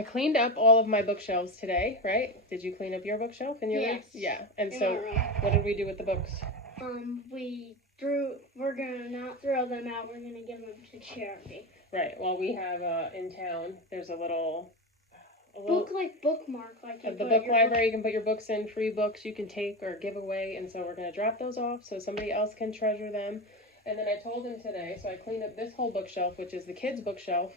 I cleaned up all of my bookshelves today, right? Did you clean up your bookshelf in your room? Yes. Yeah. And In so, my room. what did we do with the books? We're gonna not throw them out. We're gonna give them to charity. Right. Well, we have in town. There's a little bookmark, like the book library. You can put your books in. Free books you can take or give away, and so we're gonna drop those off so somebody else can treasure them. And then I told him today, so I cleaned up this whole bookshelf, which is the kids' bookshelf,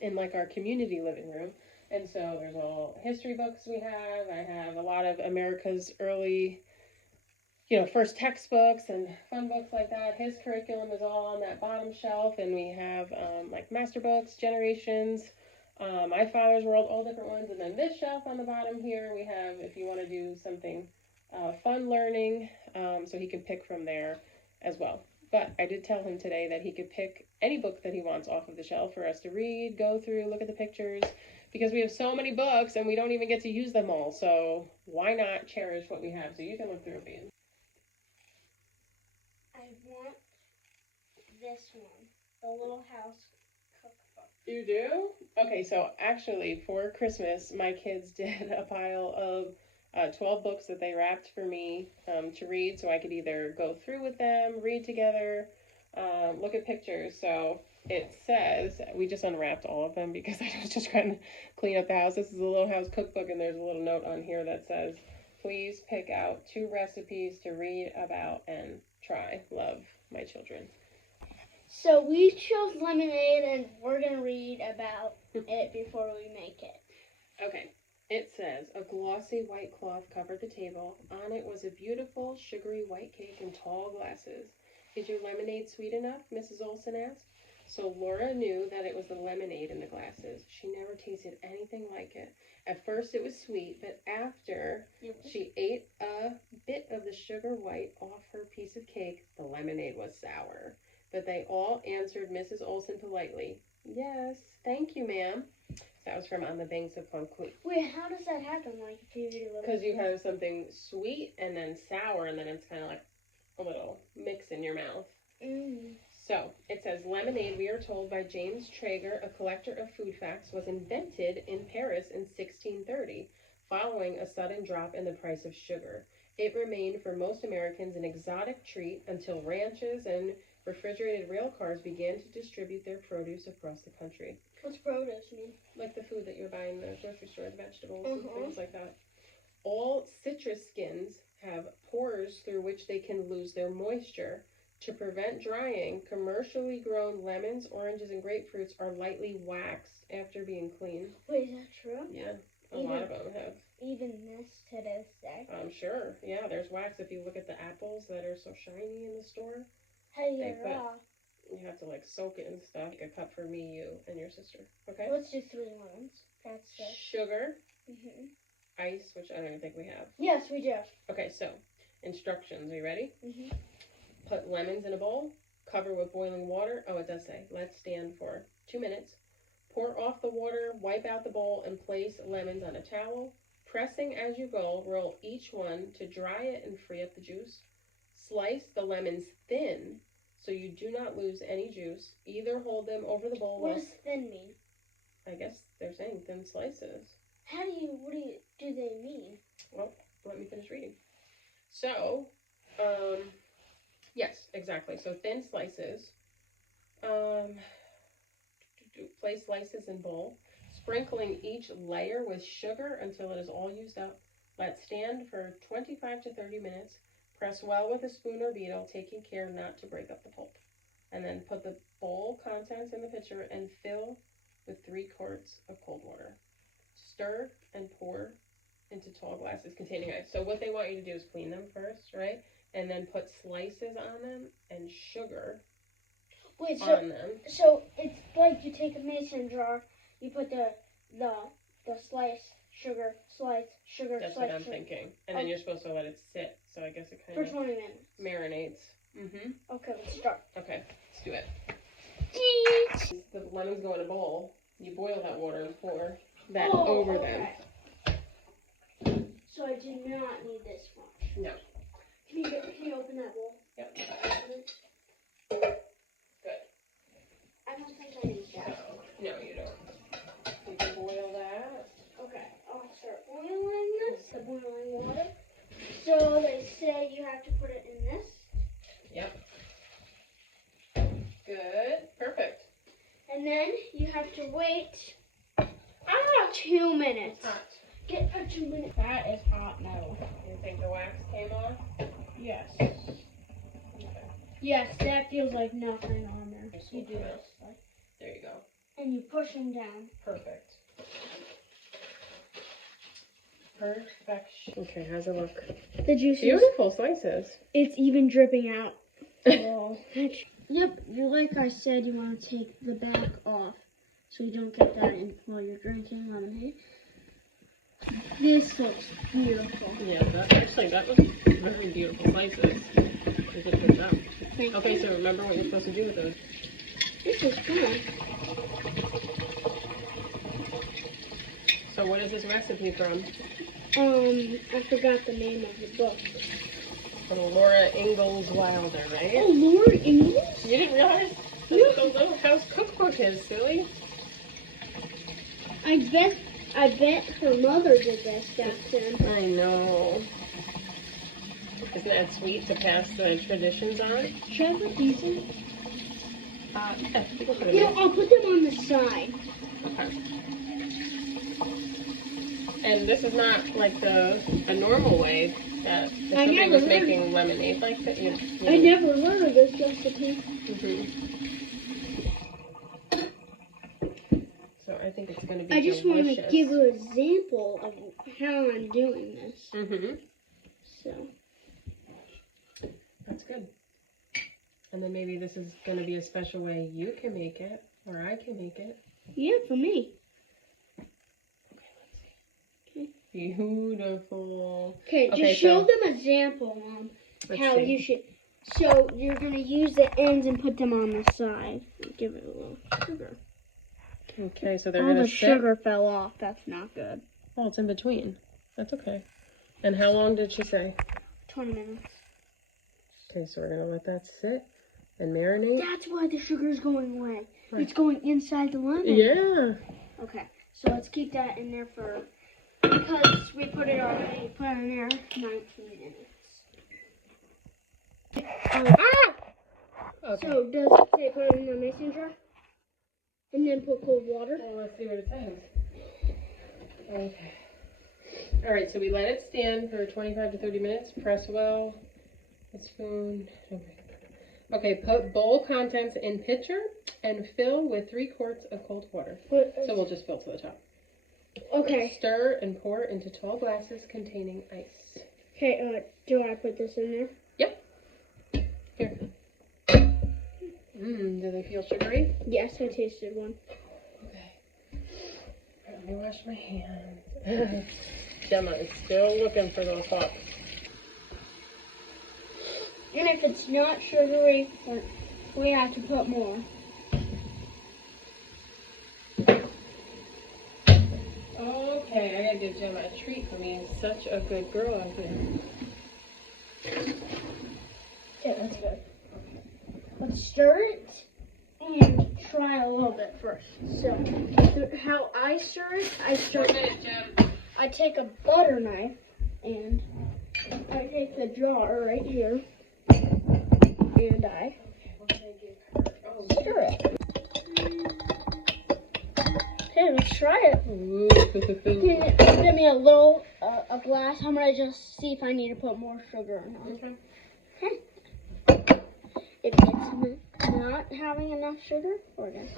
in like our community living room. And so there's all history books we have. I have a lot of America's early, first textbooks and fun books like that. His curriculum is all on that bottom shelf, and we have like master books, generations, my father's world, all different ones. And then this shelf on the bottom here, we have if you want to do something fun learning, so he can pick from there as well. But I did tell him today that he could pick any book that he wants off of the shelf for us to read, go through, look at the pictures, because we have so many books and we don't even get to use them all. So why not cherish what we have? So you can look through it, Bean. I want this one, the Little House Cookbook. You do? Okay, so actually for Christmas, my kids did a pile of 12 books that they wrapped for me to read, so I could either go through with them, read together, look at pictures. So it says, we just unwrapped all of them because I was just trying to clean up the house. This is a Little House Cookbook, and there's a little note on here that says, please pick out 2 recipes to read about and try. Love, my children. So we chose lemonade, and we're going to read about it before we make it. Okay. It says, a glossy white cloth covered the table. On it was a beautiful, sugary white cake in tall glasses. Is your lemonade sweet enough? Mrs. Olson asked. So Laura knew that it was the lemonade in the glasses. She never tasted anything like it. At first it was sweet, but after she ate a bit of the sugar white off her piece of cake, the lemonade was sour. But they all answered Mrs. Olson politely. Yes, thank you, ma'am. That was from On the Banks of Cookbook. Wait, how does that happen? Like, because you have something sweet and then sour, and then it's kind of like a little mix in your mouth. So it says lemonade, we are told by James Traeger, a collector of food facts, was invented in Paris in 1630, following a sudden drop in the price of sugar. It remained for most Americans an exotic treat until ranches and refrigerated rail cars began to distribute their produce across the country. What's produce mean? Like the food that you're buying in the grocery store, the vegetables and things like that. All citrus skins have pores through which they can lose their moisture. To prevent drying, commercially grown lemons, oranges, and grapefruits are lightly waxed after being cleaned. Wait, is that true? Yeah, a lot of them have. Even this to this day? I'm sure. Yeah, there's wax. If you look at the apples that are so shiny in the store. How do you get raw? You have to like soak it and stuff. Like a cup for me, you, and your sister. Okay? Let's do 3 lemons. That's it. Sugar. Ice, which I don't even think we have. Yes, we do. Okay, so instructions. Are you ready? Mm-hmm. Put lemons in a bowl. Cover with boiling water. Oh, it does say, let stand for 2 minutes. Pour off the water, wipe out the bowl, and place lemons on a towel. Pressing as you go, roll each one to dry it and free up the juice. Slice the lemons thin so you do not lose any juice. Either hold them over the bowl. What does thin mean? I guess they're saying thin slices. What do they mean? Well, let me finish reading. So, yes, exactly. So thin slices. Place slices in bowl, sprinkling each layer with sugar until it is all used up. Let stand for 25 to 30 minutes. Press well with a spoon or beetle, taking care not to break up the pulp. And then put the bowl contents in the pitcher and fill with 3 quarts of cold water. Stir and pour into tall glasses containing ice. So what they want you to do is clean them first, right? And then put slices on them and sugar on them. So it's like you take a mason jar, you put the slice, sugar, slice, sugar, That's slice, what I'm thinking. And then you're supposed to let it sit. So I guess it kind for of 20 minutes. Marinates. Okay, let's start. Okay, let's do it. The lemons go in a bowl. You boil that water and pour that over them. So I do not need this much. No. Can you open that bowl? Yep. Good. I don't think I need that. No, you don't. You can boil have to wait 2 minutes. It's hot. Get for 2 minutes. That is hot now. You think the wax came off? Yes. Yes, that feels like nothing on there. You do this. Like, There you go. and you push them down. Perfect. Perfection. Okay, how's it look? The juices. Beautiful slices. It's even dripping out. Oh. Yep, like I said, you want to take the back off so you don't get that in while you're drinking lemonade. This looks beautiful. Yeah, that was very beautiful slices. You did a good job. Okay, so remember what you're supposed to do with those. This is fun. So what is this recipe from? I forgot the name of the book. From Laura Ingalls Wilder, right? Oh, Laura Ingalls? You didn't realize that's what the Little House Cookbook is, silly. I bet her mother did this back then. I know. Isn't that sweet to pass the traditions on? Should I put these in? Yeah, you can put them Yeah, in. I'll put them on the side. Okay. And this is not like the normal way that if somebody was making lemonade like that. I never heard of this recipe. So I think it's going to be I just delicious. want to give you an example of how I'm doing this. So. That's good. And then maybe this is going to be a special way you can make it, or I can make it. Yeah, for me. Beautiful. Okay, just show them an example, Mom, how you should. So you're going to use the ends and put them on the side. Give it a little sugar. Okay, so they're All going to the sugar fell off. That's not good. Oh, it's in between. That's okay. And how long did she say? 20 minutes. Okay, so we're going to let that sit and marinate. That's why the sugar's going away. Right. It's going inside the lemon. Yeah. Okay, so let's keep that in there for, because we put it already, put it in there 19 minutes. Okay. So does it say put it in the mason jar? And then put cold water? Well, let's see what it says. Okay. All right, so we let it stand for 25 to 30 minutes. Press well. A spoon. Okay, put bowl contents in pitcher and fill with 3 quarts of cold water. So we'll just fill to the top. Okay. Stir and pour into tall glasses containing ice. Okay, do I put this in there? Yep. Here. Do they feel sugary? Yes, I tasted one. Okay. Let me wash my hands. Gemma is still looking for those hops. And if it's not sugary, we have to put more. Okay, I gotta give Gemma a treat for being such a good girl out here. Yeah, that's good. Let's stir it and try a little bit first. So, how I stir it, I take a butter knife and I take the jar right here and I stir it. Okay, let's try it. Can you give me a little, a glass? I'm gonna just see if I need to put more sugar or not. Okay. If it's not having enough sugar, we're gonna.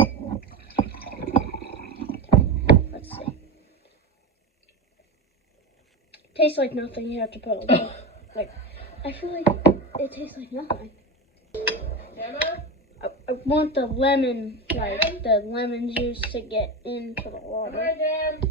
Let's see. Tastes like nothing. You have to put like. I feel like it tastes like nothing. Gemma? I want the lemon, like the lemon juice, to get into the water. Come on, Gem.